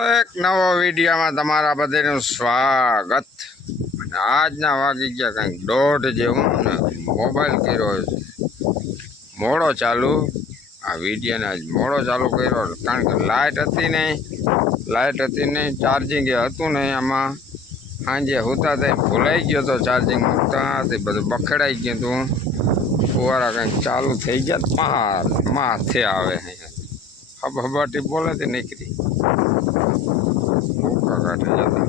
તો એક નવો વિડીયોમાં તમારા બધાનું સ્વાગત. આજના વાગી ગયા કંઈક દોઢ જેવું ને મોબાઈલ કર્યો મોડો ચાલુ. આ વિડીયોને આજ મોડો ચાલુ કર્યો કારણ કે લાઇટ હતી નહીં. લાઇટ હતી નહીં. ચાર્જિંગ હતું નહીં આમાં. સાંજે હોતા તે ભૂલાઈ ગયો તો ચાર્જિંગ મૂકતા તે બધું બખડાઈ ગયું હતું ફુવારા કંઈક ચાલુ થઈ ગયા. માર માથે આવે હબ હબાટી બોલે તે નીકળી. ભૂકા કાઢે જતા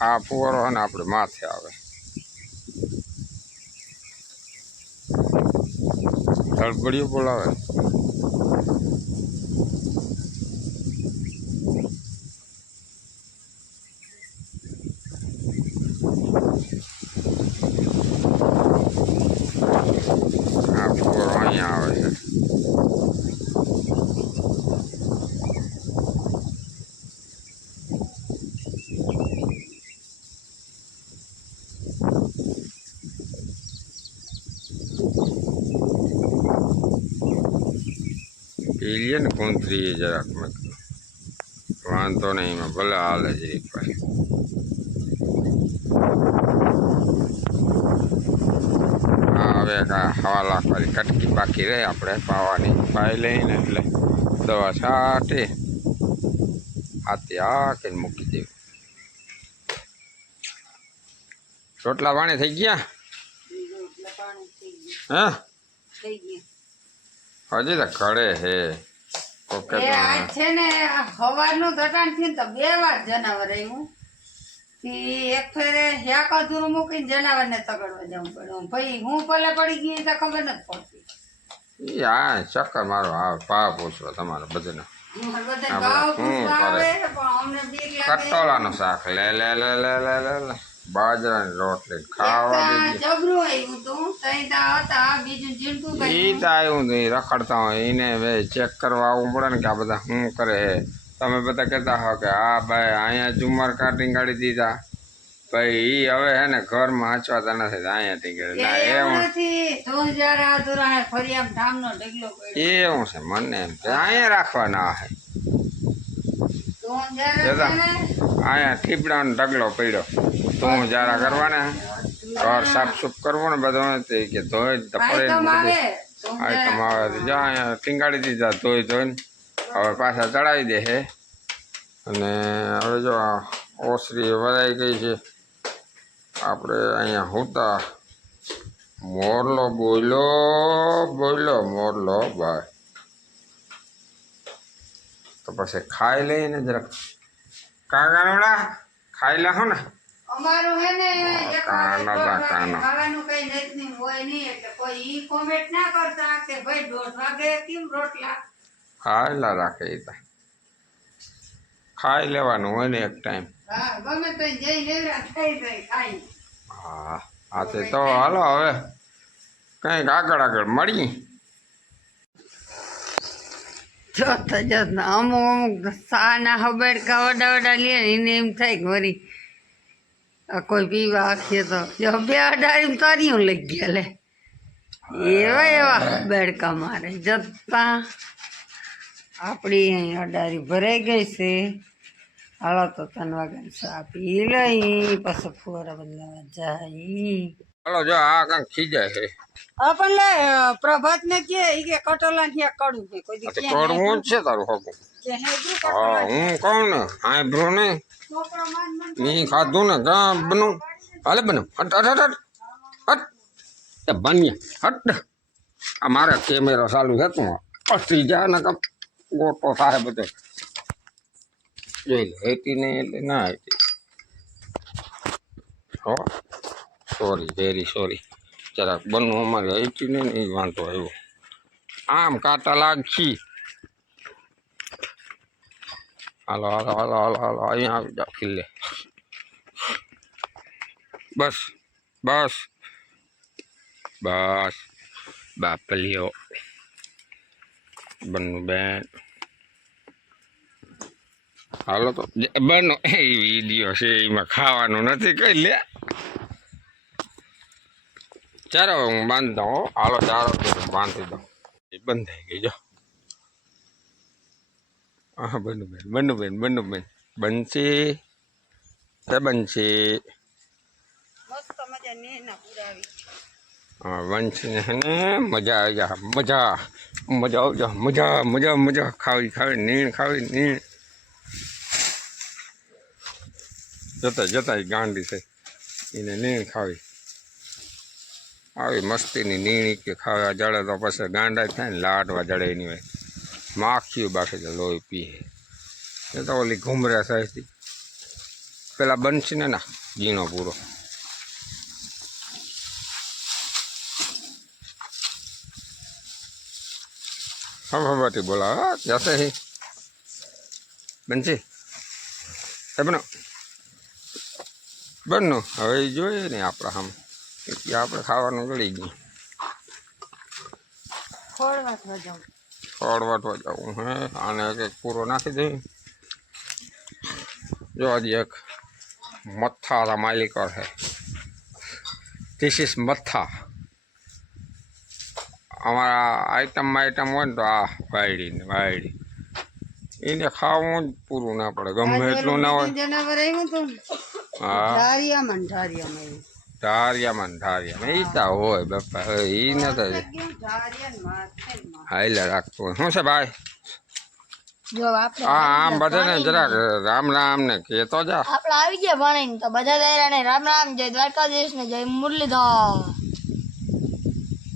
આ ફુવારો અને આપણે માથે આવે. ધડપડીઓ બોલાવે. પીલીએ ને કુંતરી જરાક મેં કીધું. વાંધો નહીં એમાં ભલે હાલે જરીક ભાઈ હા હવે કા હવા લાખવાની કટકી બાકી રહે આપણે પાવાની પાઈ લઈને એટલે દવા છાંટી હાથી હાકીને મૂકી દેવી રોટલા પાણી થઈ ગયા હા હજી તો કડે હે. ઓકે એ આ છે ને હવાનું દટાણથી તો બે વાર જનાવર આવ્યું એક ફેરે યાક અધૂરું મૂકીને જનાવરને તગડવા જવું પડ્યું ભાઈ હું પલે પડી ગઈ તો ખબર નથી પડતી. યા ચક્કર મારો આ પા પૂછવા તમારે બધાને. કરે? કટોલાનું શાક. લે લે લે લે લે લે લે. બાજરાની રોટલી ખાવા એક દીધી તો જબરું આવ્યું તું તઈ તા હતા બીજું જીણતું ઈ ગયું તો આવ્યું હતું ઈ રખડતા હોય એને હવે ચેક કરવા આવવું પડે ને કે આ બધા શું કરે હે તમે બધા કહેતા હો કે આ ભાઈ અહીંયા ઝુમર કાઢી ગાડી દીધા ભાઈ ઈ હવે હે ને ઘરમાં હાચવાતા નથી તો અહીંયા ટીંગાડી ના એ એવું નથી તું જયારે અધૂરા હે ફરી આમ ધામનો ઢગલો પડ્યો એવું છે મને એમ કે અહીંયા રાખવાના હે તું જયારે જતા. છે ને અહીંયા ઠીપડાનો ઢગલો પડ્યો તું જરા કરવાને. ઘર સાફ સુફ કરવું ને બધું તે કે ધોઈ ધપડે આઈટમ ને આવે જા અહીંયા ટીંગાડી દીધા ધોઈ ધોઈને. હવે પાછા ચડાવી દે છે અને હવે જો ઓસરી વરાઈ ગઈ છે. આપણે અહીંયા હોતા. મોરલો બોલો બોલો મોરલો ભાઈ. તો પછી ખાઈ લઈને જરાક કાગાનોડા ખાઈ લેહો ને. અમારું હે ને. ખાવાનું કઈ નથી હોય નહીં એટલે કોઈ ઈ કોમેન્ટ ના કરતા કે ભાઈ દોઢ વાગે કેમ રોટલા? ખાયેલા રાખે એ ખાઈ લેવાનું હોય ને એક ટાઈમ હા ગમે તો જઈ લેલા થઈ જાય ખાઈ. હા હા તે તો હાલો હવે. કંઈક આગળ આગળ મળી જોત જોત અમુક અમુક સાના હબેડકા વડા વડા લે એને એમ થાય કે વળી કોઈ પીવા આખીએ તો. બે અઢારી તરીયું લઈ ગયા લે. એવા એવા બેડકા મારે. જતા આપણી અહીં અડારી ભરાઈ ગઈ છે. હાલો તો ત્રણ વાગ્યાની ચા લઈ, પછી ફુવારા બદલાવા જાય. હાલો જો આ કંઈક ખીજાય છે આપણ લે પ્રભાત ને કે ઈ કે કટોલા ને કડું છે કોઈ દી આ તો ક્યાં કરવું જ છે તારું હકું કે હેગરું હા હું કહું ને આંભળો ને છોકરો માન માન મેં ખાધું ને ગા બનું હાલે બનું હટ હટ હટ હટ હટ એ બન્યા હટ આ મારે કેમેરા ચાલુ છે તું પસી જા ને કપ ગોટો થાય બધો જોઈ લે હેતી નહીં એટલે ના હેતી હો સોરી વેરી સોરી જરાક બનવું અમારે હતી ને એ વાંધો આવ્યો. આમ કાંટા લાગશી. હાલો હાલો હાલો હાલો હાલો, અહીંયા આવી જાઓ ખીલે બસ બસ. બસ બાપલીઓ બનુ બેન. હાલો તો બનો એ વીડિયો છે, એમાં ખાવાનું નથી કઈ લે ચાલો હું બાંધી દઉં હો. હાલો ચાલો તો હું બાંધી દઉં બંધ થઈ ગઈ જો હા બનુબેન બનુબેન બનુબેન બનશી એ બનશી મસ્ત મજા ને ના પુરાવી હા વંશને હે ને મજા આવી જા મજા મજા આવી જા મજા મજા મજા ખાવી ખાવી નીણ ખાવી નીણ જતા જતા ઈ ગાંડી છે એને નીણ ખાવી આવી મસ્તીની નીણી કે ખાવા જડે તો પછી ગાંડા થાય ને લાટવા જડે એની હોય માખીઓ બાકી તો લોહી પીએ. એ તો ઓલી ઘૂમરે સાહેબથી પેલા બનશે ને ના જીનો પૂરો હવાથી બોલા જશે હે. બનશે. બનો. બનનું. હવે જોઈએ ને આપણા આમ એટલે આપણે ખાવાનું ગળી ગયું ખોળવા થવા જાઉં ફળ વાટવા જવું હે આને એક એક પૂરો નાખી દઈ જો હજી એક મથ્થા માલિકો છે ધીસ ઇઝ મથ્થા અમારા આઈટમમાં આઈટમ હોય ને તો આ વાયડી ને વાયડી એને ખાવું જ પૂરું ના પડે ગમે એટલું ના હોય જનાવર આવ્યું તું હા ને ધારિયામાં. એ તો હોય બાપા હવે એ ન તો ધારિયા ને માથે ને માથે. હાઈલા રાખતું શું છે ભાઈ? જો આપણે હા આમ બધાને જરાક રામ રામ ને કહેતો જા. આપણે આવી ગયા ભણીને તો બધા દાયરાને રામ રામ જય દ્વારકાધીશ ને જય મુરલીધર.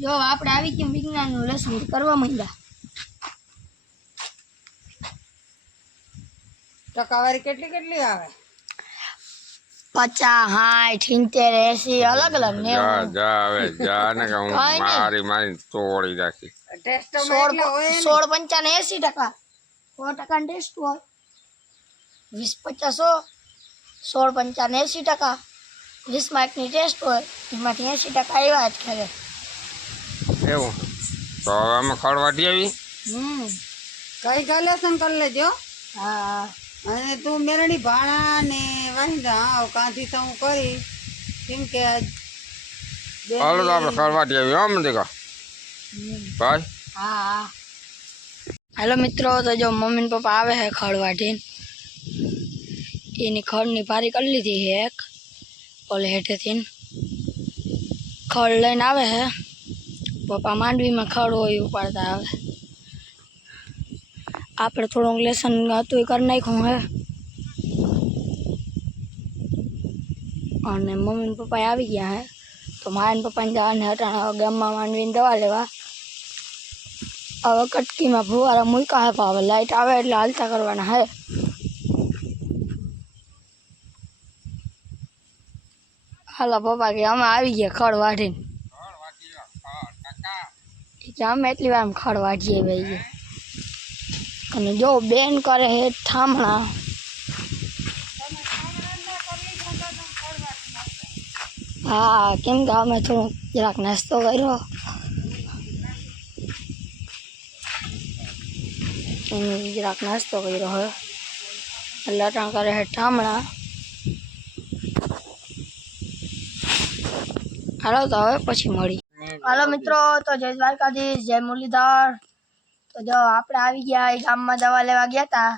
જો આપણે આવી ગયા વિજ્ઞાનનું લેસન કરવા માંડ્યા. ટકાવારી કેટલી કેટલી આવે? પચાસ સાઠ સિત્તેર એસી અલગ અલગ ને જા જા હવે જા ને કે હું કાંઈ નહીં. મારી મારી તોડી રાખી ટેસ્ટમાં સોળ એટલા હોય ને સોળ પંચાને એસી ટકા સો ટકા ટેસ્ટ હોય વીસ પચાસો સોળ પંચાને એસી ટકા વીસ માર્કની ટેસ્ટ હોય એમાંથી એસી ટકા આવ્યા જ ખેરે એવું તો હવે અમે ખળવાટી આવી હમ કઈ કલેક્શન કરી લેજો હા અને તું મેરડી ભાણા ને વાહિંદા આવ કાંથી તો હું કરી કેમ કે આજ બે હાલો તો આપણે ખળવાટી આવી હો મને ભાઈ હા હાલો મિત્રો તો જો મમ્મી ને પપ્પા આવે છે ખડ વાઢીને એની ખડની પારી કરી લીધી છે એક ઓલે હેઠેથી ખડ લઈને આવે છે પપ્પા માંડવીમાં ખડ હોય ઉપાડતા આવે આપણે થોડુંક લેસન હતું એ કરી નાખ્યું હે અને મમ્મી ને પપ્પા આવી ગયા હે તો મારા ને પપ્પાને જવાને હટાણા ગામમાં માંડવીને દવા લેવા હવે કટકીમાં ફુવારા મૂક્યા હે પણ હવે લાઈટ આવે એટલે હાલતા કરવાના હે હાલો પપ્પા કે અમે આવી ગયા ખડ વાઢીને એ કે અમે એટલી વાર ખડ વાઢીએ ભાઈ અને જો બેન કરે હે ઠામણા હા કેમ કે અમે થોડુંક જરાક નાસ્તો કર્યો એની જરાક નાસ્તો કર્યો હવે લટાણ કરે છે ઠામણા હાલો તો હવે પછી મળી હાલો મિત્રો તો જય દ્વારકાધીશ જય મુરલીધર તો જો આપણે આવી ગયા એ ગામમાં દવા લેવા ગયા હતા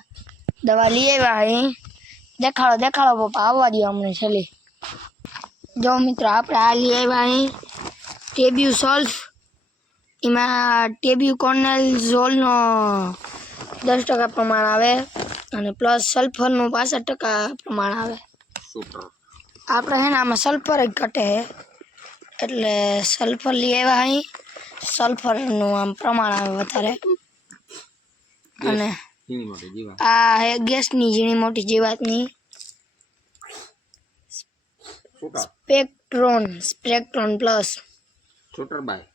દવા લઈ આવ્યા અહીં દેખાડો દેખાડો પપ્પા આવવા દો અમને છેલ્લી. જો મિત્રો આપણે આ લઈ આવ્યા અહીં ટેબ્યુ સોલ્ફ. એમાં ટેબ્યુ કોર્નેલ ઝોલનો દસ ટકા પ્રમાણ આવે અને પ્લસ સલ્ફરનું પાસઠ ટકા પ્રમાણ આવે. આપણે હે ને આમાં સલ્ફર જ ઘટે એટલે સલ્ફર લઈ આવ્યા અહીં સલ્ફરનું આમ પ્રમાણ આવે વધારે. અને ઝીણી મોટી જીવા આ હે ગેસની ઝીણી મોટી જીવાતની સ્પેક્ટ્રોન સ્પેક્ટ્રોન પ્લસ. સુટર બાય.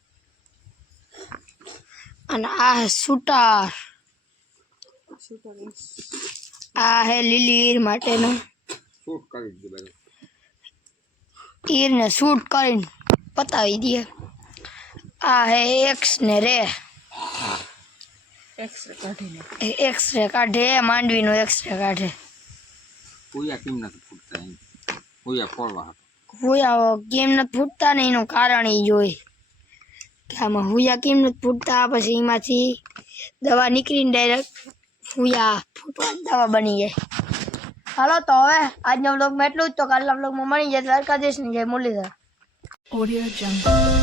અને આ હે શૂટર આ હે લીલી ઈર માટેનું. શૂટ કરી દીધી ઈરને શૂટ કરીને પતાવી દઈએ આ હે એક્સ ને રે એક્સ રે કાઢે માંડવીનો એક્સ રે કાઢે પૂયા કેમ નથી ફૂટતા એમ પૂયા ફોડવા હોય આવો કેમ નથી ફૂટતા ને એનું કારણ એ જોઈ કે આમાં હુયા કેમ નથી ફૂટતા પછી એમાંથી દવા નીકળીને ડાયરેક્ટ હુયા ફૂટવા દવા બની જાય હાલો તો હવે આજનો બ્લોગમાં એટલું જ તો કાલના બ્લોગમાં મળી જાય દ્વારકાધીશ ને જય મુરલીધર Audio Jungle.